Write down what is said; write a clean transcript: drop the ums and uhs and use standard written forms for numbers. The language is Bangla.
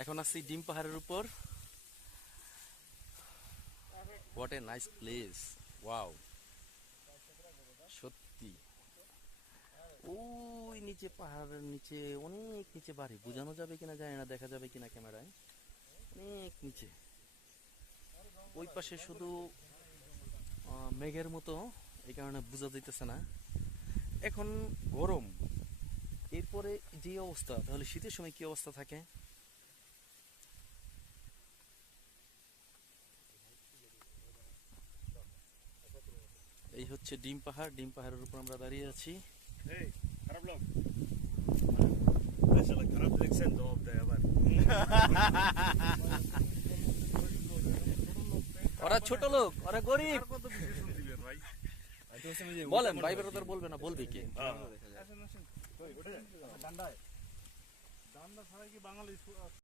এখন আছি ডিম পাহাড়ের উপর। What a nice place, wow, সত্যি। ওই নিচে পাহাড়ের নিচে অনেক নিচে বাড়ি, বোঝানো যাবে কিনা জানি না, দেখা যাবে কিনা ক্যামেরায়, অনেক নিচে। ওই পাশে শুধু মেঘের মতো, এই কারণে বোঝা যাইতেছে না। এখন গরম, এরপরে যে অবস্থা, তাহলে শীতের সময় কি অবস্থা থাকে। এই হচ্ছে ডিম পাহাড়, ডিম পাহাড়ের উপর আমরা দাঁড়িয়ে আছি। এই খারাপ লোক আসলে খারাপ দেখছেন জবাব দেয় আবার। ওরা ছোট লোক, ওরা গরিব। আর কত বিশ্লেষণ দিবেন ভাই? বলেন ভাই বেরোতার বলবে না, বলবে কে? আসেন আসেন, কই ওঠে ডান্ডায় ডান্ডা ছাড়া কি বাঙালি